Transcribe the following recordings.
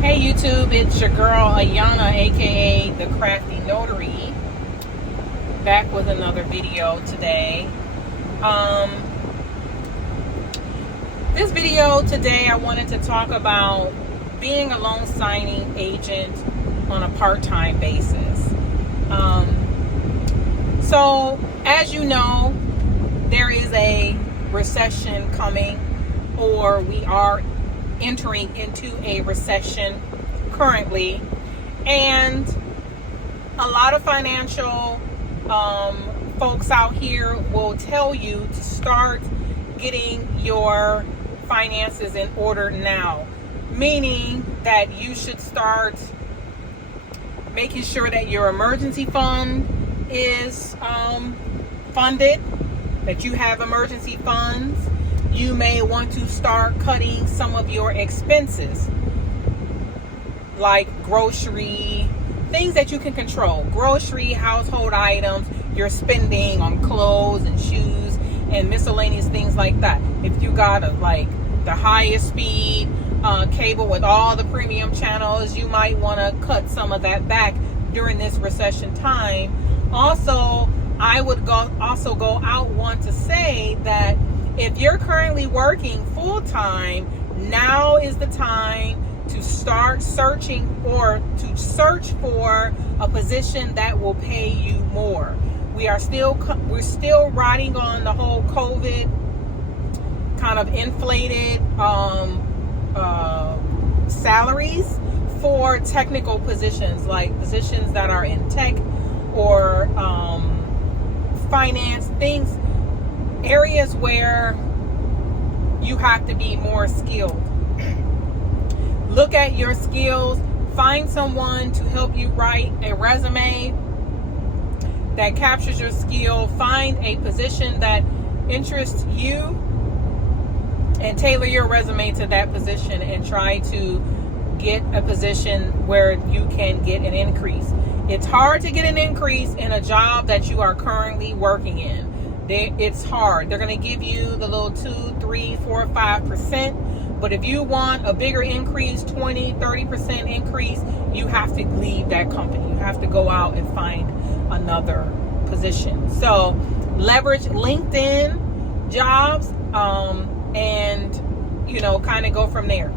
Hey YouTube, it's your girl Ayana, aka the Crafty Notary, back with another video today. This video today I wanted to talk about being a loan signing agent on a part-time basis. So as you know, there is a recession coming, or we are entering into a recession currently, and a lot of financial folks out here will tell you to start getting your finances in order now, meaning that you should start making sure that your emergency fund is funded, that you have emergency funds. You may want to start cutting some of your expenses, like grocery, things that you can control. Grocery, household items, you're spending on clothes and shoes and miscellaneous things like that. If you got the highest speed cable with all the premium channels, you might want to cut some of that back during this recession time. Also, I would want to say that if you're currently working full-time, now is the time to start searching or to search for a position that will pay you more. We're still riding on the whole COVID kind of inflated salaries for technical positions, like positions that are in tech or finance, things, areas where you have to be more skilled. Look at your skills. Find someone to help you write a resume that captures your skill. Find a position that interests you and tailor your resume to that position, and try to get a position where you can get an increase. It's hard to get an increase in a job that you are currently working in. It's hard. They're going to give you the little 2, 3, 4, 5%. But if you want a bigger increase, 20, 30% increase, you have to leave that company. You have to go out and find another position. So leverage LinkedIn jobs and, kind of go from there.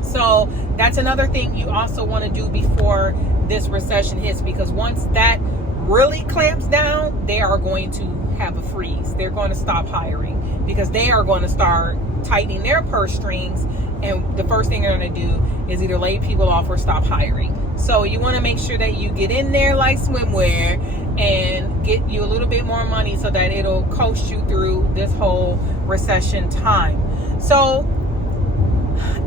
So that's another thing you also want to do before this recession hits, because once that really clamps down, they are going to have a freeze. They're going to stop hiring because they are going to start tightening their purse strings, and the first thing they're going to do is either lay people off or stop hiring. So you want to make sure that you get in there like swimwear and get you a little bit more money so that it'll coast you through this whole recession time. So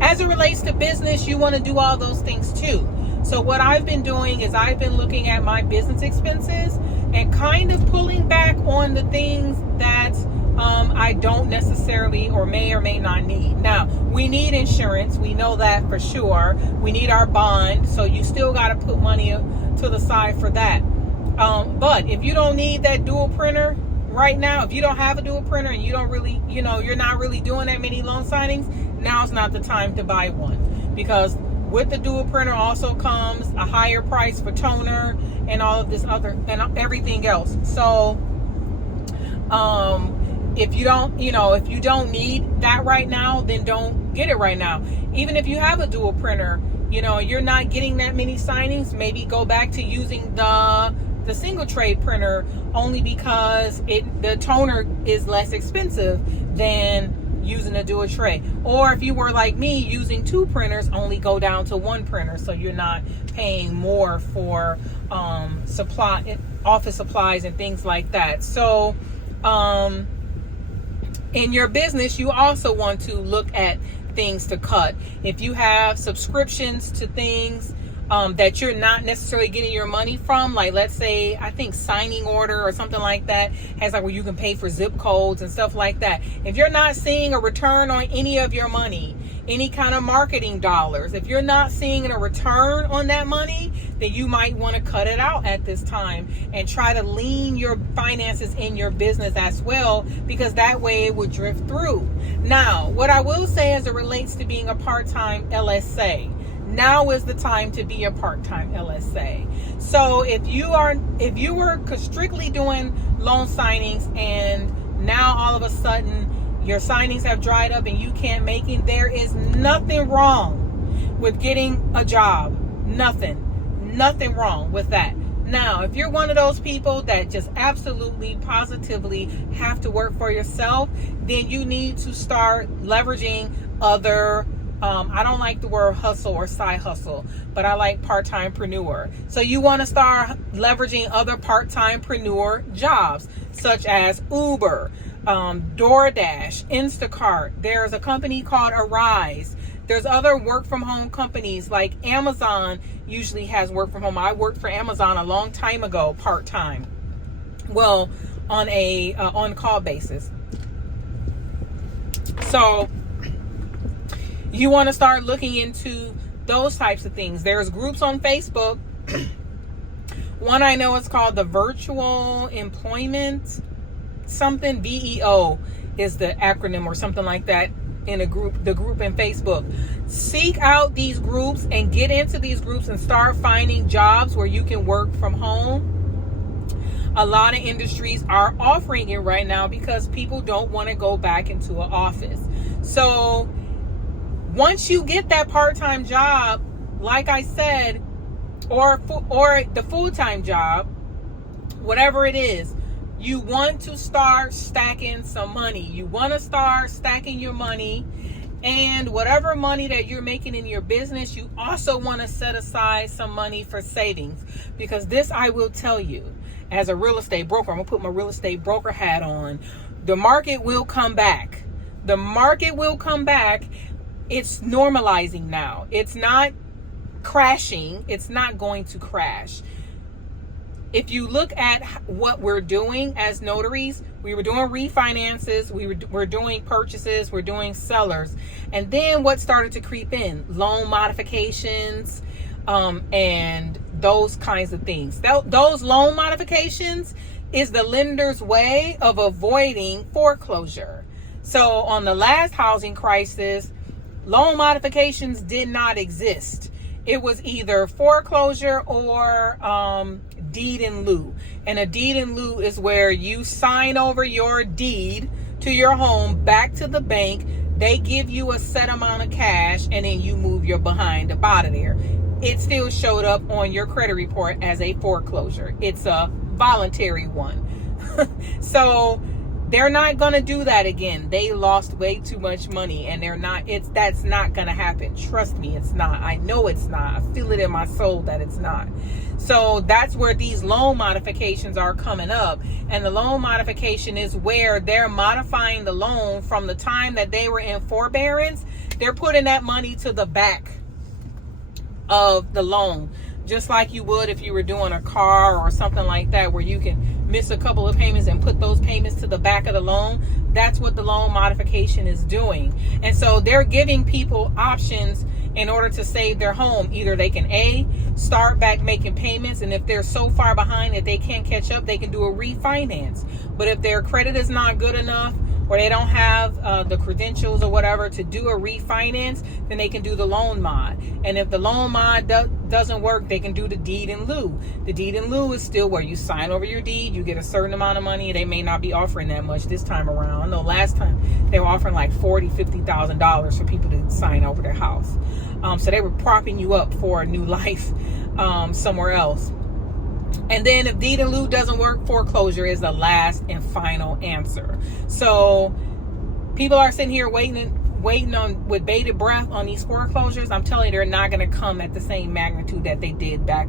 as it relates to business, you want to do all those things too. So what I've been doing is I've been looking at my business expenses and kind of pulling back on the things that I don't necessarily or may not need. Now, we need insurance. We know that for sure. We need our bond. So you still got to put money to the side for that. But if you don't need that dual printer right now, if you don't have a dual printer and you don't really, you're not really doing that many loan signings, now's not the time to buy one, because with the dual printer also comes a higher price for toner and all of this other and everything else. So if you don't need that right now, then don't get it right now. Even if you have a dual printer, you're not getting that many signings, maybe go back to using the single trade printer, only because the toner is less expensive than using a dual tray. Or if you were like me using 2 printers, only go down to 1 printer, so you're not paying more for office supplies and things like that. So in your business, you also want to look at things to cut. If you have subscriptions to things that you're not necessarily getting your money from, like let's say, I think Signing Order or something like that has where you can pay for zip codes and stuff like that. If you're not seeing a return on any of your money, any kind of marketing dollars, if you're not seeing a return on that money, then you might want to cut it out at this time and try to lean your finances in your business as well, because that way it would drift through. Now, what I will say as it relates to being a part-time LSA, now is the time to be a part-time LSA. So if you were strictly doing loan signings and now all of a sudden your signings have dried up and you can't make it, there is nothing wrong with getting a job. Nothing wrong with that. Now, if you're one of those people that just absolutely, positively have to work for yourself, then you need to start leveraging other, I don't like the word hustle or side hustle, but I like part-timepreneur. So you want to start leveraging other part-timepreneur jobs, such as Uber, DoorDash, Instacart. There's a company called Arise. There's other work from home companies like Amazon usually has work from home. I worked for Amazon a long time ago, part-time. Well, on a on-call basis. So you want to start looking into those types of things. There's groups on Facebook. One I know is called the Virtual Employment something, VEO is the acronym or something like that, in the group in Facebook. Seek out these groups and get into these groups and start finding jobs where you can work from home. A lot of industries are offering it right now because people don't want to go back into an office. So once you get that part-time job, like I said, or the full-time job, whatever it is, you want to start stacking some money. You want to start stacking your money, and whatever money that you're making in your business, you also want to set aside some money for savings. Because this, I will tell you, as a real estate broker, I'm going to put my real estate broker hat on. The market will come back. The market will come back. It's normalizing now. It's not crashing. It's not going to crash. If you look at what we're doing as notaries, we were doing refinances, we're doing purchases, we're doing sellers. And then what started to creep in? Loan modifications, and those kinds of things. Those loan modifications is the lender's way of avoiding foreclosure. So on the last housing crisis, loan modifications did not exist. It was either foreclosure or deed in lieu. And a deed in lieu is where you sign over your deed to your home back to the bank. They give you a set amount of cash and then you move your behind up out of there. It still showed up on your credit report as a foreclosure. It's a voluntary one. So they're not going to do that again. They lost way too much money, and that's not going to happen. Trust me, it's not. I know it's not. I feel it in my soul that it's not. So that's where these loan modifications are coming up. And the loan modification is where they're modifying the loan from the time that they were in forbearance. They're putting that money to the back of the loan, just like you would if you were doing a car or something like that, where you can miss a couple of payments and put those payments to the back of the loan. That's what the loan modification is doing. And so they're giving people options in order to save their home. Either they can start back making payments, and if they're so far behind that they can't catch up, they can do a refinance. But if their credit is not good enough, or they don't have the credentials or whatever to do a refinance, then they can do the loan mod. And if the loan mod doesn't work, they can do the deed in lieu. The deed in lieu is still where you sign over your deed, you get a certain amount of money. They may not be offering that much this time around. I know last time they were offering like $40,000, $50,000 for people to sign over their house. So they were propping you up for a new life somewhere else. And then if deed in lieu doesn't work, foreclosure is the last and final answer. So people are sitting here waiting on with bated breath on these foreclosures. I'm telling you, they're not going to come at the same magnitude that they did back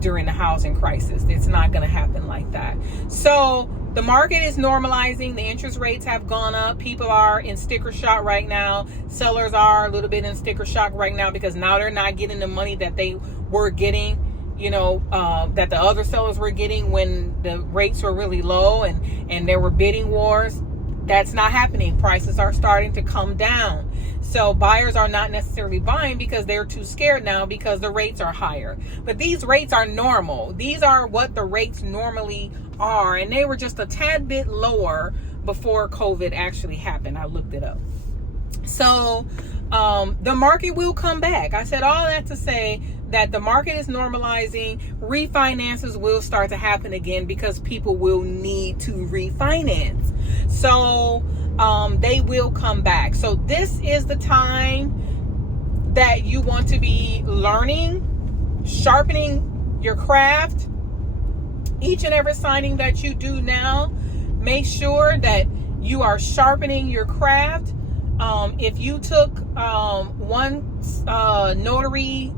during the housing crisis. It's not going to happen like that. So the market is normalizing. The interest rates have gone up. People are in sticker shock right now. Sellers are a little bit in sticker shock right now because now they're not getting the money that they were getting, that the other sellers were getting when the rates were really low and there were bidding wars. That's not happening. Prices are starting to come down. So buyers are not necessarily buying because they're too scared now because the rates are higher. But these rates are normal. These are what the rates normally are. And they were just a tad bit lower before COVID actually happened. I looked it up. So the market will come back. I said all that to say that the market is normalizing. Refinances will start to happen again because people will need to refinance. So they will come back. So this is the time that you want to be learning, sharpening your craft. Each and every signing that you do now, make sure that you are sharpening your craft. If you took one notary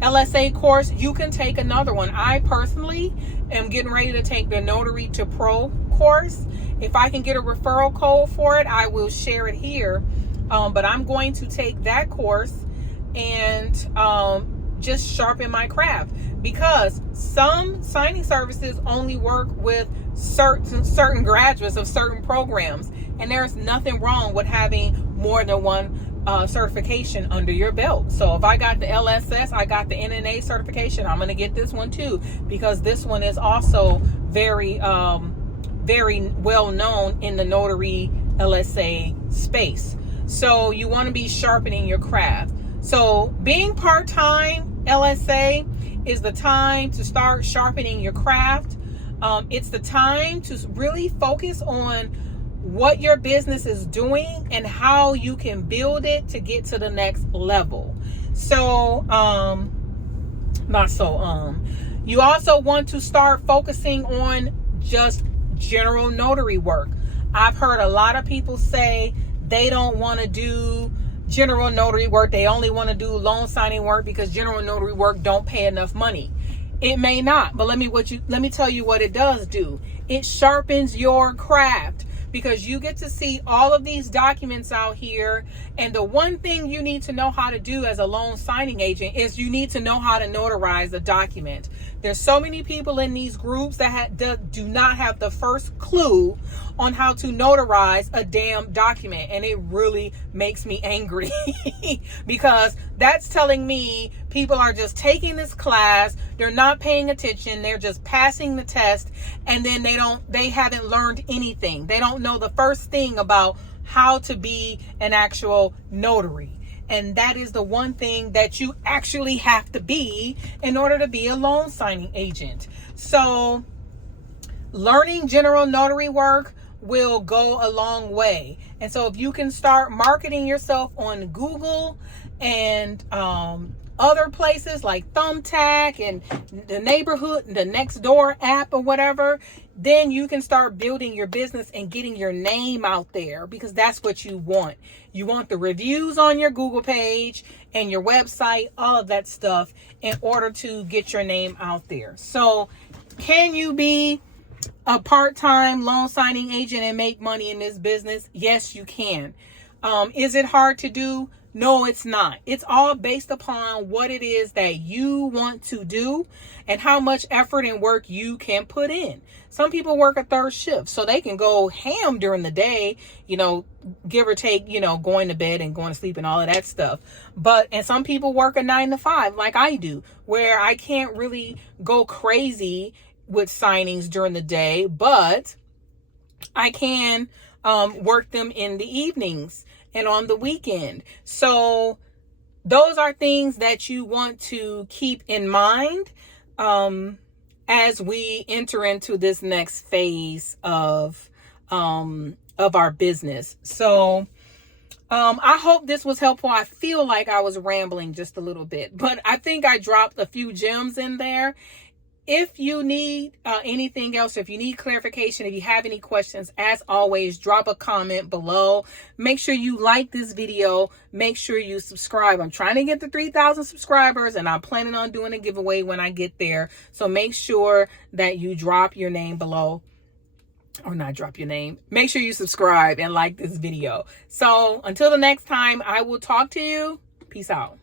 LSA course, you can take another one. I personally am getting ready to take the Notary to Pro course. If I can get a referral code for it, I will share it here. But I'm going to take that course and just sharpen my craft, because some signing services only work with certain graduates of certain programs, and there's nothing wrong with having more than one certification under your belt. So if I got the LSS, I got the NNA certification, I'm going to get this one too, because this one is also very well known in the notary LSA space. So you want to be sharpening your craft. So being part-time LSA is the time to start sharpening your craft. It's the time to really focus on what your business is doing and how you can build it to get to the next level. So, you also want to start focusing on just general notary work. I've heard a lot of people say they don't want to do general notary work. They only want to do loan signing work because general notary work don't pay enough money. It may not, but let me tell you what it does do. It sharpens your craft, because you get to see all of these documents out here. And the one thing you need to know how to do as a loan signing agent is you need to know how to notarize a document. There's so many people in these groups that do not have the first clue on how to notarize a damn document. And it really makes me angry because that's telling me people are just taking this class. They're not paying attention. They're just passing the test. And then they haven't learned anything. They don't know the first thing about how to be an actual notary. And that is the one thing that you actually have to be in order to be a loan signing agent. So learning general notary work will go a long way. And so if you can start marketing yourself on Google and other places like Thumbtack and the neighborhood, the Nextdoor app or whatever, then you can start building your business and getting your name out there, because that's what you want. You want the reviews on your Google page and your website, all of that stuff, in order to get your name out there. So can you be a part-time loan signing agent and make money in this business? Yes, you can. Is it hard to do? No, it's not. It's all based upon what it is that you want to do and how much effort and work you can put in. Some people work a third shift, so they can go ham during the day, give or take, going to bed and going to sleep and all of that stuff. And some people work a 9 to 5 like I do, where I can't really go crazy with signings during the day, but I can work them in the evenings and on the weekend. So those are things that you want to keep in mind as we enter into this next phase of our business. So I hope this was helpful. I feel like I was rambling just a little bit, but I think I dropped a few gems in there. If you need anything else, if you need clarification, if you have any questions, as always, drop a comment below. Make sure you like this video. Make sure you subscribe. I'm trying to get to 3,000 subscribers, and I'm planning on doing a giveaway when I get there. So make sure that you drop your name below. Or not drop your name. Make sure you subscribe and like this video. So until the next time, I will talk to you. Peace out.